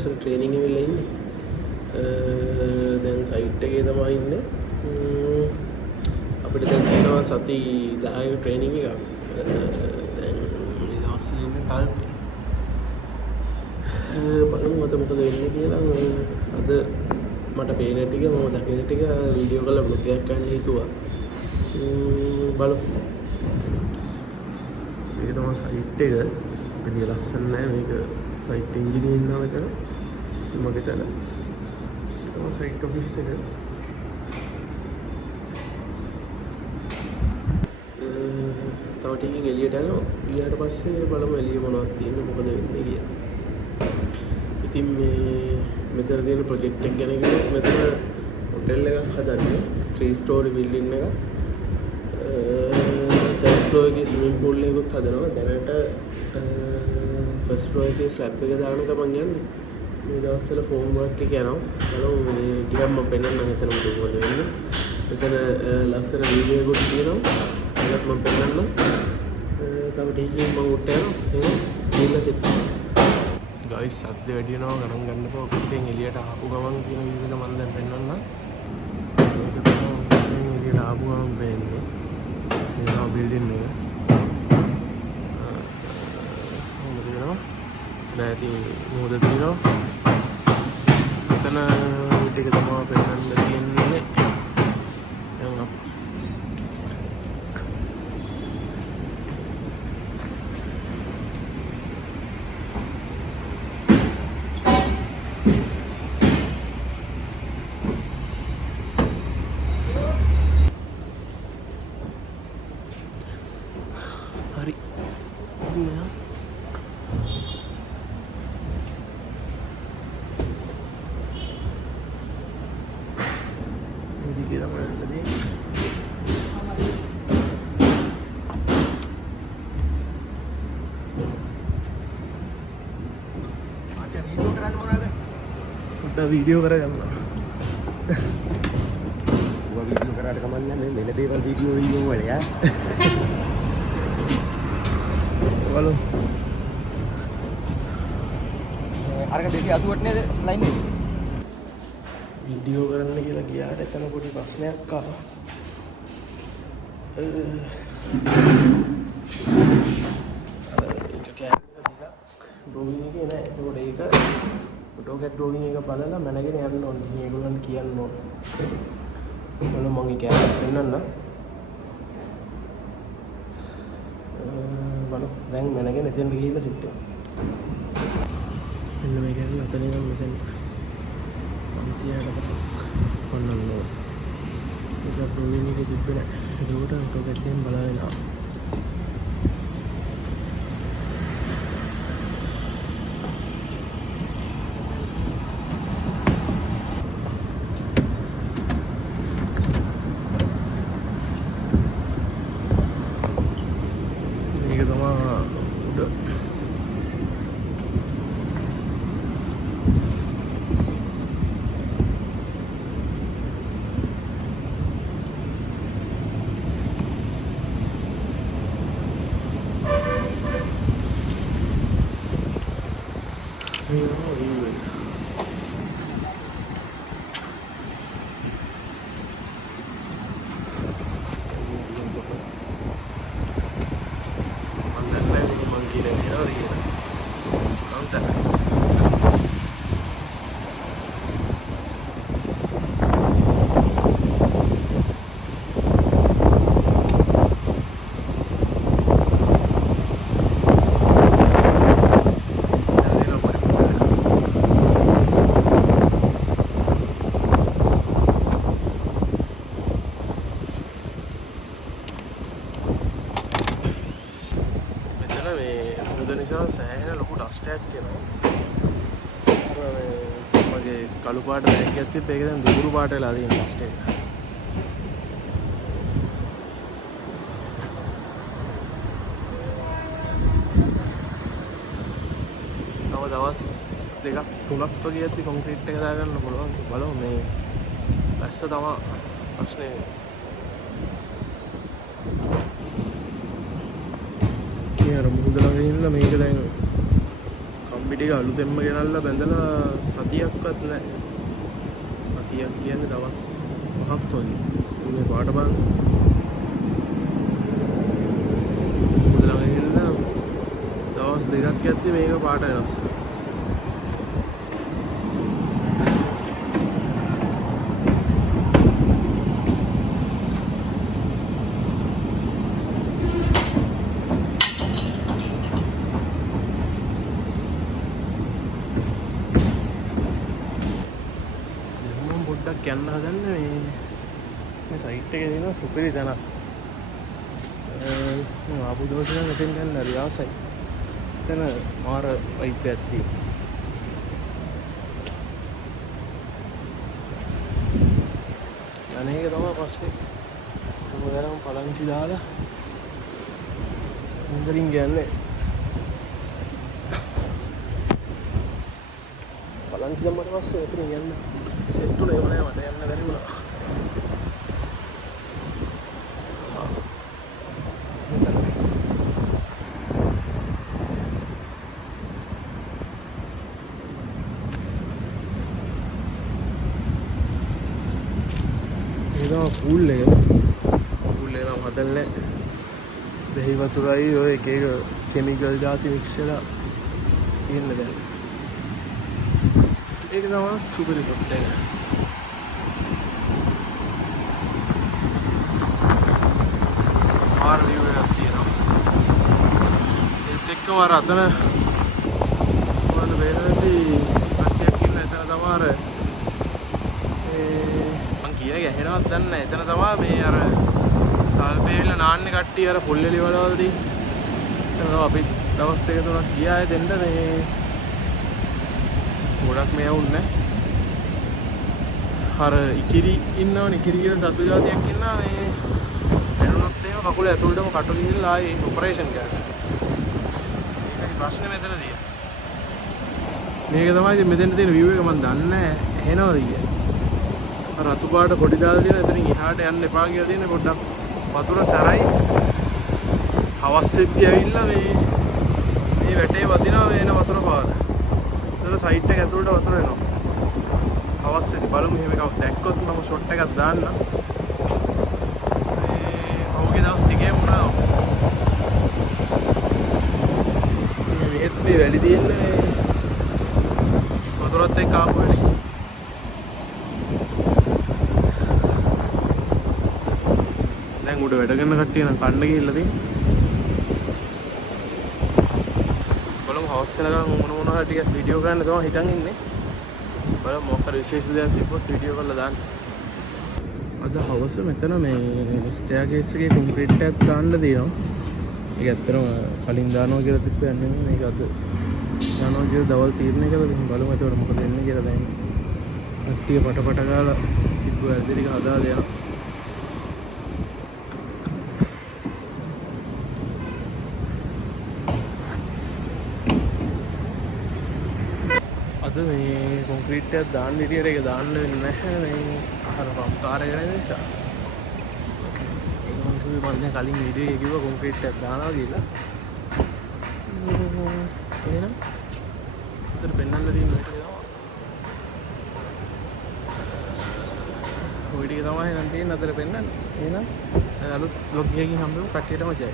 දවස්වල ට්‍රේනින් එකෙ ඉන්නේ. දැන් සයිට් එකේ තමයි ඉන්නේ. අපිට දැන් තියෙනවා සති 10ක ට්‍රේනින් එකක්. දැන් මේ දවස්වල ඉන්නේ තල්පේ. බලමු අද මොකද වෙන්නේ කියලා. අද මට පේන ටික මම දකින ටික වීඩියෝ කරලා බ්ලොග් එකක් ගන්න හිතුවා. බලමු. මේක තමයි සයිට් එක. පිළිය ලස්සන නෑ මේක. සයිට් එන්ජිනියර් ඉන්නවා මෙතන. මගේ තන. තමයි සයිට් ඔෆිස් එක. තව ටිකකින් එළියට යනවා. ඊට පස්සේ බලමු එළිය මොනවද තියෙන්නේ මොකද වෙන්නේ කියලා. ඉතින් මෙතන තියෙන ප්‍රොජෙක්ට් එක ගැන කිව්වොත් මෙතන හොටෙල් එකක් හදන්නේ 3 ස්ටෝරි බිල්ඩින් එකක්. third floor එකේ ස්විමින් pool එකකුත් හදනවා. දැනට first floor එකේ ස්ලැබ් එක දාන ගමන් යන්නේ. මේ දවස්වල ෆෝම් වර්ක් එක යනවා. බලමු මේ ගියම් මම පෙන්නන්නම් එතන මොකද වෙන්නේ. මෙතන ලස්සන වීඩියෝ එකක් තියෙනවා. ඒකත් මම පෙන්නන්නම්. තව ටිකකින් මම උඩට යනවා. එහෙනම් ගිහලා සෙට් ගයිස් සද්ද වැඩි වෙනවා ගණන් ගන්නකෝ ඔෆිස් එකෙන් එළියට ආපු ගමන් කියන විදිහට මම දැන් පෙන්නන්නම්. මේක තමයි ඔෆිස් එකෙන් එළියට ආපු ගමන් වෙන්නේ. මේවා බිල්ඩින් එක. මොකද වෙනවා? දැන් ඉතින් මොකද තියෙනවා? මෙතන ටික තමයි පෙන්නන්න තියෙන්නේ. දැන් hari ya ini kita mana tadi ada video keren kan gua video keren ada kamarnya nih beda video boleh ya. Halo. අරක 280ට නේද ලයින් එක? වීඩියෝ කරන්න කියලා ගියාට එතන පොඩි ප්‍රශ්නයක් ආවා. ඒක කැමරා ටිකක් ඩ්‍රෝවිං එකේ නෑ. ඒකෝට ඒක ෆොටෝකැඩ් ඩ්‍රෝවිං එක බලලා මැනගෙන යන්න ඕනේ. ඉතින් ඒගොල්ලන්ට කියන්න ඕනේ. බලමු මම කැමරා පෙන්නන්න. බලමු දැන් මැනගෙන එතෙන්ට ගිහිල්ලා සිට් වෙනවා. මෙන්න මේක ඇවිල්ලා අතන ඉඳන් මෙතෙන් 500කට පන්නන්න ඕන. ඒක ඩ්‍රෝවිං එකේ තිබ්බේ නෑ. ඒකට ෆොටෝකැඩ් එකෙන් බලාගෙන ආවා. සෑහෙන ලොකු ඩස්ට් එකක් තියෙනවා. මගේ කළු පාට බෑග් එකක් තිබ්බ ඒක දැන් දුඹුරු පාට වෙලා තියෙන ඩස්ට් එක. තව දවස් දෙකක් තුනක් වගේ ඇති කොන්ක්‍රීට් එක දාගන්න පුළුවන්. බලමු මේ දැස්ස තමයි ප්‍රශ්නේ. අර මුහුද ළඟ ඉන්න මේක දැන් කම්බි ටික අලුතෙන්ම ගෙනල්ලා බැඳලා සතියක්වත් නැහැ. සතියක් කියන්නේ දවස් 5ක් වගේ. මේ පාට බලන්න. ළඟ ඉන්න දවස් 2ක් යද්දි මේක පාට වෙනස්. පොඩ්ඩක් යන්න හදන්නේ මේ සයිට් එකේ තියෙන සුපිරි තැනක්. මම ආපු දවසේ නම් මෙතෙන් යන්න හරි ආසයි. එතන මාර වයිබ් එකක් තියෙනවා. අනේක තමයි පස්සේ මොකදනම් පලංචි දාලා මුදලින් ගන්නේ. පලංචි දැම්මට පස්සේ එතන යන්න සෙට් උනේ නෑ මට යන්න බැරි වුණා. පූල් එක නම් හදන්නේ දෙහි වතුරයි ඔය එක එක කෙමිකල් ಜಾති මික්ස් වෙලා තියෙන දැන්. ඒක තමයි සුපිරි පොට් එක. ආර් විව් එකක් තියෙනවා. ඒත් එක්කම අර අතන මොනවද වෙනදී කට්ටියක් ඉන්න එතන තමයි අර කියන එක ඇහෙනවත් දන්නේ නැහැ. එතන තමයි මේ අර තල්පේවිල නාන්නේ කට්ටිය අර පොල්ලෙලි වලවලදී. එතන තමයි අපි දවස් 2-3ක් ගියා දෙන්න මේ ගොඩක් මේ වුන්නේ. අර ඉකිරි ඉන්නවනේ ඉකිරි කියලා සතු జాතියක් ඉන්නවා මේ එනොත් එහෙම කකුල ඇතුළටම කටු ගිහිල්ලා ආයේ ඔපරේෂන් කරනවා. ඒකයි ප්‍රශ්නේ මෙතනදී. මේක තමයි ඉතින් මෙතන තියෙන view එක මම දන්නේ නැහැ ඇහෙනවද කියලා. රතු පාට පොඩි දාලා තියෙන එතනින් එහාට යන්න එපා කියලා තියෙන පොඩ්ඩක් වතුර සැරයි. හවස් වෙද්දී ඇවිල්ලා මේ වැටේ වදිනවා වෙන වතුර පාර. ඒතර සයිට් එක ඇතුළට වතුර එනවා. හවස් වෙද්දී බලමු එහෙම එකක් දැක්කොත් මම ෂොට් එකක් දාන්න. මේ පහුගිය දවස් ටිකේ වුණා. මේ වැඩි තියෙන්නේ වතුරත් එක්ක ආපු වෙලේ. උඩ වැඩ කරන කට්ටිය නම් කන්න ගිහිල්ලා තියෙන්නේ. බලමු හවස් වෙනකන් මොන හරි ටිකක් වීඩියෝ ගන්න තමයි හිතන් ඉන්නේ. බලමු මොකක් හරි විශේෂ දෙයක් තිබ්බොත් වීඩියෝ කරලා දාන්න. අද හවස මෙතන මේ ස්ටෙයාර් එකේ කොන්ක්‍රීට් එකක් දාන්න තියෙනවා. ඒක ඇත්තටම කලින් දානවා කියලා තිබ්බේ නෙමෙයි. මේක අද දානවා කියලා දවල් තීරණය කළා. බලමු ඒතකොට මොකද වෙන්නේ කියලා දැන්. කට්ටිය පට ගාලා තිබ්බ ඇද්ද ටික හදාලා යනවා. අද මේ කොන්ක්‍රීට් එකක් දාන්න ඉතින් ඒක දාන්න වෙන්නේ නැහැ මේ අර පම්ප් කාර්ය කරන නිසා. ඒක මම කිව්වේ මම දැන් කලින් වීඩියෝ එකේ කිව්වා කොන්ක්‍රීට් එකක් දානවා කියලා. එහෙනම් උතර පෙන්නන්න තියෙන එක තමයි. ඔය ටික තමයි නම් තියෙන අතර පෙන්නන්න. එහෙනම් අලුත් vlog එකකින් හම්බෙමු කට්ටියටම ජය.